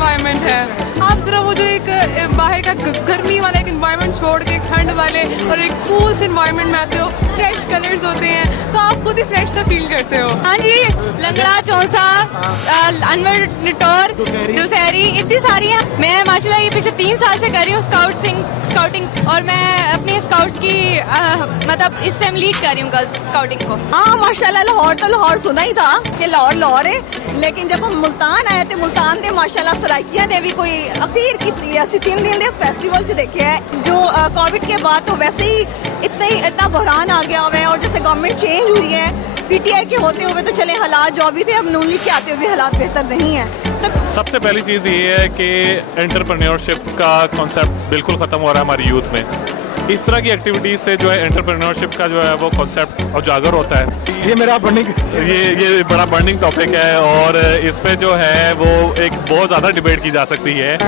Environment है। आप जरा वो जो एक बाहर का गर्मी वाला एक एनवायरनमेंट छोड़ के ठंड वाले और एक कूल से एनवायरनमेंट में आते हो, फ्रेश कलर्स होते हैं तो आप खुद ही फ्रेश सा फील करते हो। हाँ जी, लंगड़ा, चौंसा, अनवर, निटोर, दुशहरी, इतनी सारी हैं। मैं माशाल्लाह ये पिछले 3 साल से कर रही हूँ स्काउटिंग और मैं अपनी स्काउट्स की मतलब इस टाइम लीड कर रही हूँ गर्ल्स स्काउटिंग को। हाँ माशाल्लाह, लाहौर सुना ही था कि लाहौर है, लेकिन जब हम मुल्तान आए थे, मुल्तान दे माशाल्लाह सराइकिया ने भी कोई अखीर की ऐसी 3 दिन दे फेस्टिवल से देखे है जो कोविड के बाद तो वैसे ही इतना बहरान आ गया हुआ है। और जैसे गवर्नमेंट चेंज हुई है, पीटीआई के होते हुए तो चले हालात जो भी थे, अब नून लीग के आते हुए हालात बेहतर नहीं है। सबसे पहली चीज़ ये है कि एंटरप्रेन्योरशिप का कॉन्सेप्ट बिल्कुल ख़त्म हो रहा है हमारी यूथ में। इस तरह की एक्टिविटीज़ से जो है एंटरप्रेन्योरशिप का जो है वो कॉन्सेप्ट उजागर होता है। ये मेरा बर्निंग ये बड़ा बर्निंग टॉपिक है और इस पे जो है वो एक बहुत ज़्यादा डिबेट की जा सकती है।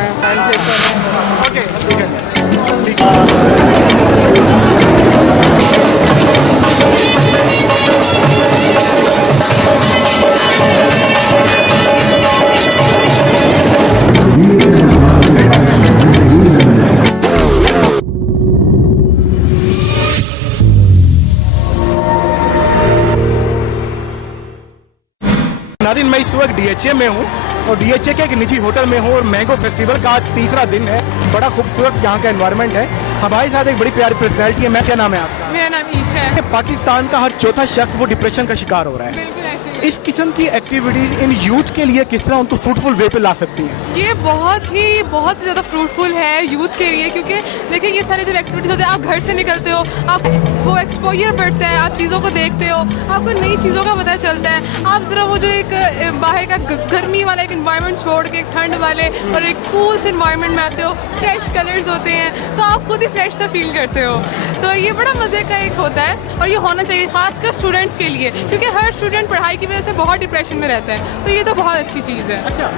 नादिन, मैं इस वक्त डीएचए में हूँ और डीएचए के एक निजी होटल में हूँ और मैंगो फेस्टिवल का आज 3रा दिन है। बड़ा खूबसूरत यहाँ का एनवायरनमेंट है। हमारे साथ एक बड़ी प्यारी पर्सनैलिटी है। मैं, क्या नाम है आपका? मेरा नाम ईशा है। पाकिस्तान का हर चौथा शख्स वो डिप्रेशन का शिकार हो रहा है। बिल्कुल ऐसे ही। इस किस्म की एक्टिविटीज इन यूथ के लिए किस तरह उनको फ्रूटफुल वे पे ला सकती हैं? ये बहुत ज़्यादा फ्रूटफुल है यूथ के लिए, क्योंकि देखिए ये सारी जब एक्टिविटीज़ होती है, आप घर से निकलते हो, आप वो एक्सपोजर बढ़ता है, आप चीज़ों को देखते हो, आपको नई चीज़ों का पता चलता है। आप ज़रा वो जो एक बाहर का गर्मी वाला एक एनवायरनमेंट छोड़ के ठंड वाले और एक कूल से एनवायरनमेंट में आते हो, फ्रेश कलर्स होते हैं तो आप खुद ही फ्रेश सा फील करते हो। तो ये बड़ा मज़े का एक होता है और ये होना चाहिए खासकर स्टूडेंट्स के लिए, क्योंकि हर स्टूडेंट पढ़ाई की वजह से बहुत डिप्रेशन में रहता है। तो ये तो बहुत अच्छी चीज़ है। अच्छा,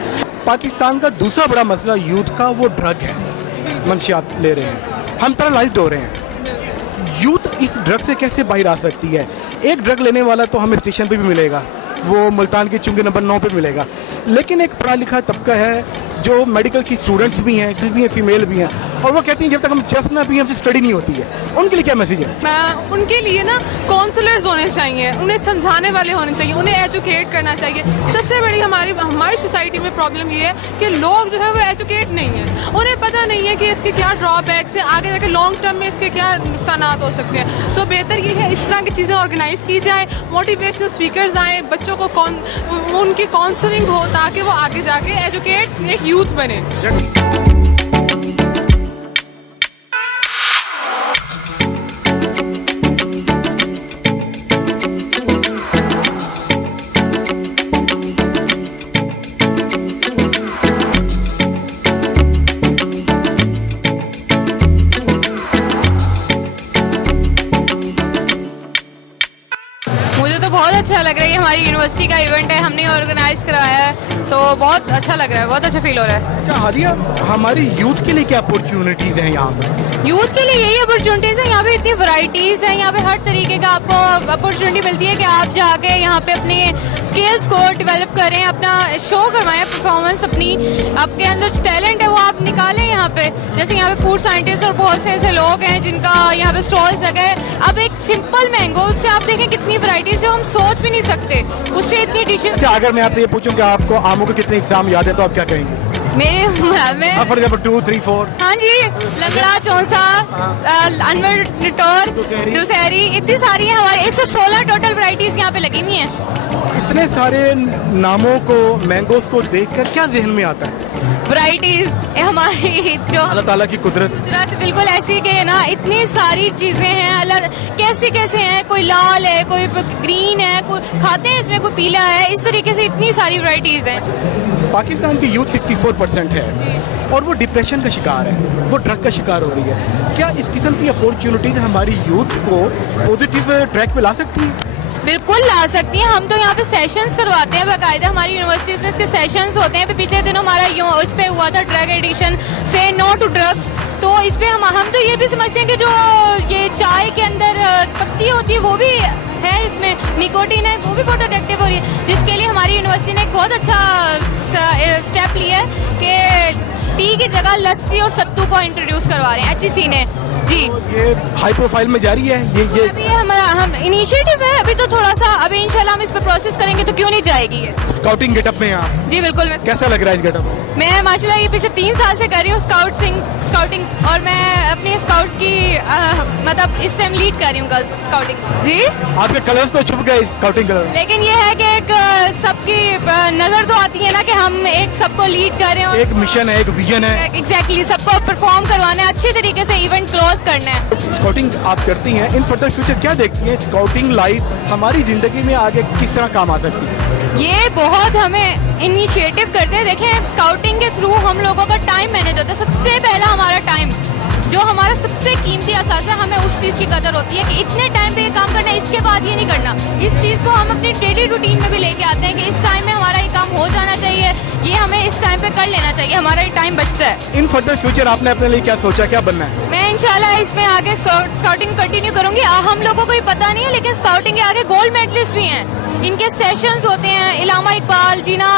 पाकिस्तान का दूसरा बड़ा मसला यूथ का वो ड्रग है। मंशियात ले रहे हैं, हम पैरालाइज्ड हो रहे हैं। यूथ इस ड्रग से कैसे बाहर आ सकती है? एक ड्रग लेने वाला तो हमें स्टेशन पे भी मिलेगा, वो मुल्तान की चुंगी नंबर 9 पे मिलेगा, लेकिन एक पढ़ा लिखा तबका है जो मेडिकल की स्टूडेंट्स भी हैं, फीमेल भी हैं, और वो कहती हैं जब तक हम चेस्ट ना पिए हमसे स्टडी नहीं होती है। उनके लिए क्या मैसेज है? उनके लिए ना काउंसलर्स होने चाहिए, उन्हें समझाने वाले होने चाहिए, उन्हें एजुकेट करना चाहिए। सबसे बड़ी हमारी सोसाइटी में प्रॉब्लम ये है कि लोग जो है वो एजुकेट नहीं है, उन्हें पता नहीं है कि इसके क्या ड्रॉबैक्स हैं, आगे जाके लॉन्ग टर्म में इसके क्या नुकसान हो सकते हैं। तो बेहतर ये है इस तरह की चीज़ें ऑर्गेनाइज की जाए, मोटिवेशनल स्पीकर्स आए, बच्चों को उनकी काउंसलिंग हो ताकि वो आगे जाके एजुकेट एक यूथ बने। मुझे तो बहुत अच्छा लग रहा है। हमारी यूनिवर्सिटी का इवेंट है, हमने ऑर्गेनाइज कराया है, तो बहुत अच्छा लग रहा है, बहुत अच्छा फील हो रहा है। अच्छा हादिया, हमारी यूथ के लिए क्या अपॉर्चुनिटीज हैं यहाँ पर? यूथ के लिए यही अपॉर्चुनिटीज़ है, यहाँ पे इतनी वैरायटीज़ हैं, यहाँ पे हर तरीके का आपको अपॉर्चुनिटी मिलती है कि आप जाके यहाँ पे अपनी स्किल्स को डेवलप करें, अपना शो करवाएं, परफॉर्मेंस अपनी, आपके अंदर जो टैलेंट है वो आप निकालें यहाँ पे। जैसे यहाँ पे फूड साइंटिस्ट और बहुत से ऐसे लोग हैं जिनका यहाँ पे स्टॉल्स लगे। अब एक सिंपल मैंगो, उससे आप देखें कितनी वैरायटीज़ है, हम सोच भी नहीं सकते, उससे इतनी डिशेज। अच्छा, अगर मैं आपसे ये पूछूं कि आपको आमों के कितने एग्जाम याद है तो आप क्या कहेंगे? मैं फॉर एग्जाम्पल 2, 3, 4। हाँ जी, लंगड़ा, चौंसा, अनवर, निटोर, दुशहरी, इतनी सारी हैं। हमारे 116 टोटल वैरायटीज यहाँ पे लगी हुई हैं। इतने सारे नामों को, मैंगोस को देखकर क्या जहन में आता है? वैरायटीज हमारी जो अल्लाह ताला की कुदरत बिल्कुल ऐसी कि ना इतनी सारी चीजें हैं, अलग कैसे कैसे हैं, कोई लाल है, कोई ग्रीन है, कोई खाते हैं इसमें, कोई पीला है, इस तरीके से इतनी सारी वैरायटीज हैं। पाकिस्तान की यूथ 64% है और वो डिप्रेशन का शिकार है, वो ड्रग का शिकार हो रही है। क्या इस किस्म की अपॉर्चुनिटीज हमारी यूथ को पॉजिटिव ट्रैक पे ला सकती है? बिल्कुल ला सकती हैं। हम तो यहाँ पे सेशंस करवाते हैं बाकायदा, हमारी यूनिवर्सिटीज में इसके सेशंस होते हैं। पिछले दिनों हमारा इस पे हुआ था ड्रग एडिक्शन से नो टू ड्रग्स, तो इस पे हम तो ये भी समझते हैं कि जो ये चाय के अंदर पत्ती होती है वो भी है, इसमें निकोटीन है, वो भी बहुत अट्रैक्टिव हो रही है, जिसके लिए हमारी यूनिवर्सिटी ने एक बहुत अच्छा स्टेप लिया है कि टी की जगह लस्सी और सत्तू को इंट्रोड्यूस करवा रहे हैं HEC ने जी। ये हाई प्रोफाइल में जारी है ये अभी ये हमारा हम इनिशिएटिव है, अभी तो थोड़ा सा, अभी इंशाल्लाह हम इस पर प्रोसेस करेंगे तो क्यों नहीं जाएगी ये। स्काउटिंग गेटअप में यहाँ जी बिल्कुल। कैसा लग रहा है इस गेटअप? मैं माशाल्लाह ये पिछले 3 साल से कर रही हूँ स्काउटिंग और मैं अपने स्काउट्स की मतलब इस टाइम लीड कर रही हूँ गर्ल्स स्काउटिंग जी। आपके कलर्स तो छुप गए स्काउटिंग कलर। लेकिन ये है कि एक सबकी नजर तो आती है ना कि हम एक सबको लीड कर रहे हैं, एक मिशन है, एक विजन है। एग्जैक्टली सबको परफॉर्म करवाना है, अच्छे तरीके से इवेंट क्लोज करना है। स्काउटिंग आप करती हैं, इन फर्दर फ्यूचर क्या देखती हैं स्काउटिंग लाइफ हमारी जिंदगी में आगे किस तरह काम आ सकती है? ये बहुत हमें इनिशिएटिव करते हैं। देखें स्काउटिंग के थ्रू हम लोगों का टाइम मैनेज होता है। सबसे पहला हमारा टाइम जो हमारा सबसे कीमती असासा है, हमें उस चीज़ की कदर होती है कि इतने टाइम पे ये काम करना है, इसके बाद ये नहीं करना। इस चीज़ को हम अपनी डेली रूटीन में भी लेके आते हैं कि इस टाइम में हमारा ये काम हो जाना चाहिए, ये हमें इस टाइम पे कर लेना चाहिए, हमारा ये टाइम बचता है। इन फर्दर फ्यूचर आपने अपने लिए क्या सोचा, क्या बनना है? मैं इंशाल्लाह इसमें आगे स्काउटिंग कंटिन्यू करूंगी। हम लोगों को ही पता नहीं है लेकिन स्काउटिंग के आगे गोल्ड मेडलिस्ट भी हैं, इनके सेशंस होते हैं, इलामा इकबाल जीना,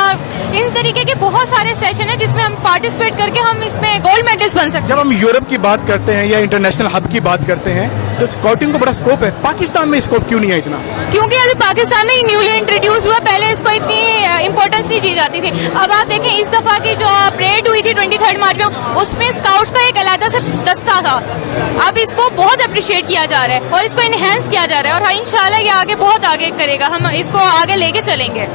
इन तरीके के बहुत सारे सेशन हैं जिसमें हम पार्टिसिपेट करके हम इसमें गोल्ड मेडलिस्ट बन सकते हैं। जब हम यूरोप की बात करते हैं या इंटरनेशनल हब की बात करते हैं तो स्काउटिंग को बड़ा स्कोप है, पाकिस्तान में स्कोप क्यों नहीं है इतना? क्योंकि अभी पाकिस्तान में ही न्यूली इंट्रोड्यूस हुआ, पहले इसको इतनी इंपॉर्टेंस नहीं दी जाती थी। अब आप देखें इस दफा की जो परेड हुई थी 23 मार्च में, उसमें स्काउट्स का एक अलग से दस्ता था। अब इसको बहुत अप्रिशिएट किया जा रहा है और इसको इनहेंस किया जा रहा है और हाँ इंशाल्लाह ये आगे बहुत आगे करेगा, हम इसको आगे लेके चलेंगे।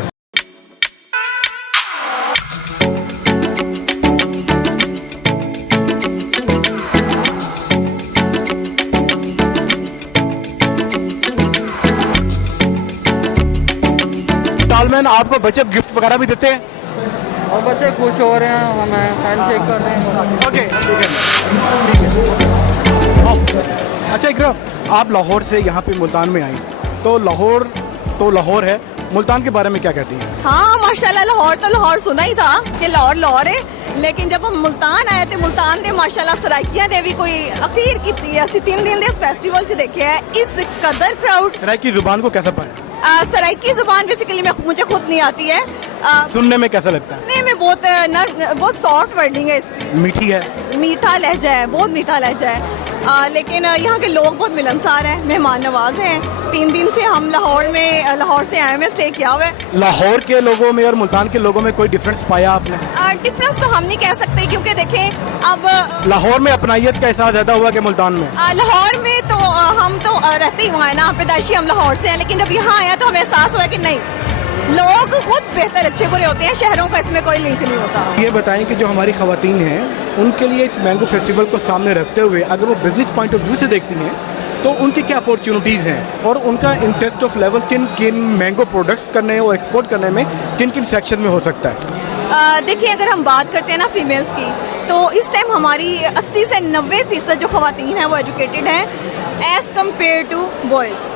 टालमैन आपको बच्चे गिफ्ट वगैरह भी देते हैं और बच्चे खुश हो रहे हैं, हमें हैंडशेक कर रहे हैं। ओके अच्छा इकरा, आप लाहौर से यहाँ पे मुल्तान में आई तो लाहौर है, मुल्तान के बारे में क्या कहती हैं? हाँ माशाल्लाह लाहौर सुना ही था कि लाहौर है, लेकिन जब हम मुल्तान आए थे मुल्तान दे माशाल्लाह सराइकिया ने भी कोई अखीर की 3 दिन इस फेस्टिवल से देखे है, इस कदर प्राउड। सराइकी जुबान को कैसा पाया? सराइकी जुबान बेसिकली मुझे खुद नहीं आती है। सुनने में कैसा लगता है? सुनने में बहुत सॉफ्ट वर्डिंग है इसकी, मीठी है, मीठा लहजा है, बहुत मीठा लहजा है। लेकिन यहाँ के लोग बहुत मिलनसार हैं, मेहमान नवाज हैं। 3 दिन से हम लाहौर से आए हुए, स्टे किया हुआ है। लाहौर के लोगों में और मुल्तान के लोगों में कोई डिफरेंस पाया आपने? डिफरेंस तो हम नहीं कह सकते क्योंकि देखें अब लाहौर में अपनाइयत का एहसास ज्यादा हुआ कि मुल्तान में? लाहौर में तो हम तो रहते ही हुआ है ना, पैदाइशी हम लाहौर से हैं, लेकिन जब यहाँ आया तो हमें एहसास हुआ कि नहीं, लोग खुद बेहतर अच्छे बुरे होते हैं, शहरों का इसमें कोई लिंक नहीं होता। ये बताएं कि जो हमारी खवातीन हैं उनके लिए इस मैंगो फेस्टिवल को सामने रखते हुए अगर वो बिजनेस पॉइंट ऑफ व्यू से देखती हैं तो उनकी क्या अपॉर्चुनिटीज़ हैं और उनका इंटरेस्ट ऑफ लेवल किन मैंगो प्रोडक्ट्स करने और एक्सपोर्ट करने में किन सेक्शन में हो सकता है? देखिए अगर हम बात करते हैं ना फीमेल्स की, तो इस टाइम हमारी 80 से 90% जो खवातीन हैं वो एजुकेटेड हैं एज़ कम्पेयर टू बॉयज़।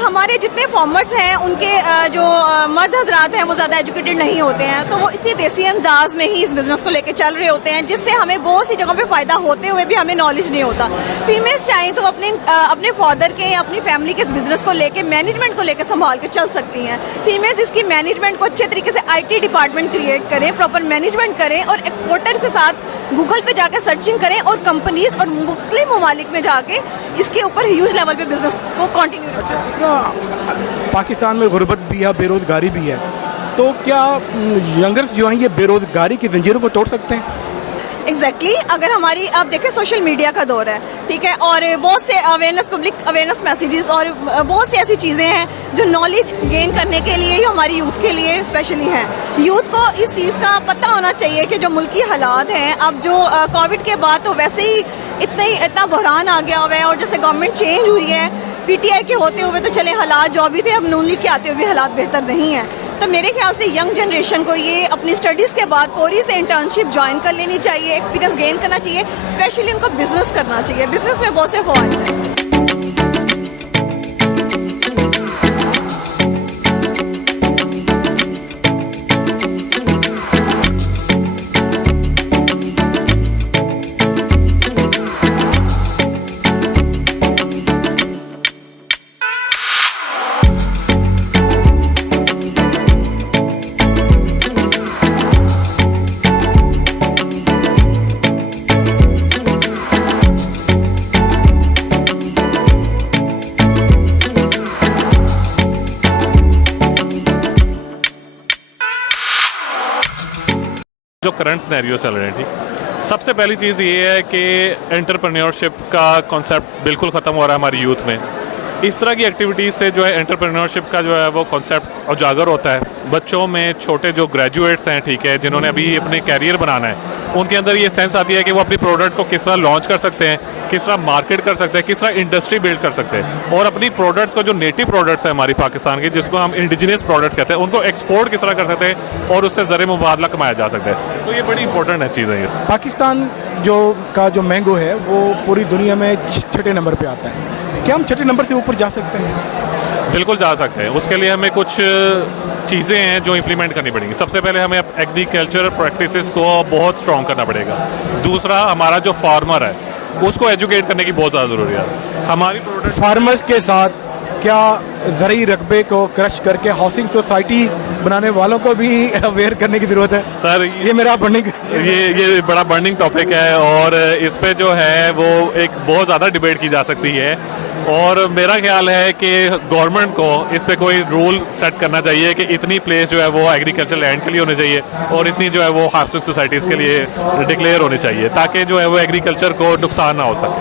हमारे जितने फार्मर्स हैं उनके जो मर्द हजरात हैं वो ज़्यादा एजुकेटेड नहीं होते हैं, तो वो इसी देसी अंदाज में ही इस बिज़नेस को लेके चल रहे होते हैं, जिससे हमें बहुत सी जगहों पे फ़ायदा होते हुए भी हमें नॉलेज नहीं होता। फीमेल्स चाहें तो अपने फादर के या अपनी फैमिली के इस बिज़नेस को लेके मैनेजमेंट को लेकर संभाल के चल सकती हैं। फीमेल्स इसकी मैनेजमेंट को अच्छे तरीके से IT डिपार्टमेंट क्रिएट करें, प्रॉपर मैनेजमेंट करें और एक्सपोर्टर के साथ गूगल पे जाके सर्चिंग करें और कंपनीज और मुख्तलिफ ममालिक में जाके इसके ऊपर ह्यूज लेवल पे बिजनेस को कंटिन्यू रखें। पाकिस्तान में गुर्बत भी है, बेरोजगारी भी है, तो क्या यंगर्स जो हैं ये बेरोजगारी की जंजीरों को तोड़ सकते हैं? एग्जैक्टली अगर हमारी आप देखें सोशल मीडिया का दौर है, ठीक है, और बहुत से पब्लिक अवेयरनेस मैसेजेस और बहुत सी ऐसी चीज़ें हैं जो नॉलेज गेन करने के लिए ही हमारी यूथ के लिए स्पेशली हैं। यूथ को इस चीज़ का पता होना चाहिए कि जो मुल्की हालात हैं, अब जो कोविड के बाद तो वैसे ही इतना बहरान आ गया हुआ है और जैसे गवर्नमेंट चेंज हुई है, PTI के होते हुए तो चले हालात जो भी थे, अब नून लीग के आते हुए भी हालात बेहतर नहीं है। तो मेरे ख्याल से यंग जनरेशन को ये अपनी स्टडीज़ के बाद फौरी से इंटर्नशिप ज्वाइन कर लेनी चाहिए, एक्सपीरियंस गेन करना चाहिए, स्पेशली उनको बिजनेस करना चाहिए। बिजनेस में बहुत से फ़वाइद हैं। जो करंट सिनेरियो चल रहे हैं, ठीक, सबसे पहली चीज़ ये है कि एंटरप्रेन्योरशिप का कॉन्सेप्ट बिल्कुल ख़त्म हो रहा है हमारी यूथ में। इस तरह की एक्टिविटीज़ से जो है एंटरप्रेन्योरशिप का जो है वो कॉन्सेप्ट उजागर होता है। बच्चों में छोटे जो ग्रेजुएट्स हैं, ठीक है, जिन्होंने अभी अपने कैरियर बनाना है, उनके अंदर ये सेंस आती है कि वो अपनी प्रोडक्ट को किस तरह लॉन्च कर सकते हैं, किस तरह मार्केट कर सकते हैं, किस तरह इंडस्ट्री बिल्ड कर सकते हैं, और अपनी प्रोडक्ट्स को जो नेटिव प्रोडक्ट्स हैं हमारी पाकिस्तान के, जिसको हम इंडिजिनियस प्रोडक्ट्स कहते हैं, उनको एक्सपोर्ट किस तरह कर सकते हैं और उससे ज़र मुबादला कमाया जा सकता है। तो ये बड़ी इंपॉर्टेंट है चीज़ है ये। पाकिस्तान जो मैंगो है वो पूरी दुनिया में छठे नंबर पे आता है। क्या हम छठे नंबर से ऊपर जा सकते हैं? बिल्कुल जा सकते हैं। उसके लिए हमें कुछ चीज़ें हैं जो इम्प्लीमेंट करनी पड़ेंगी। सबसे पहले हमें एग्रीकल्चर प्रैक्टिसेस को बहुत स्ट्रॉन्ग करना पड़ेगा। दूसरा, हमारा जो फार्मर है उसको एजुकेट करने की बहुत ज़्यादा ज़रूरी है। हमारी प्रोडक्ट फार्मर्स के साथ क्या ज़रूरी रकबे को क्रश करके हाउसिंग सोसाइटी बनाने वालों को भी अवेयर करने की ज़रूरत है? सर, ये मेरा बर्निंग ये बड़ा बर्निंग टॉपिक है और इस पे जो है वो एक बहुत ज़्यादा डिबेट की जा सकती है, और मेरा ख्याल है कि गवर्नमेंट को इस पे कोई रूल सेट करना चाहिए कि इतनी प्लेस जो है वो एग्रीकल्चर लैंड के लिए होनी चाहिए और इतनी जो है वो हाउसिंग सोसाइटीज़ के लिए डिक्लेयर होनी चाहिए, ताकि जो है वो एग्रीकल्चर को नुकसान ना हो सके।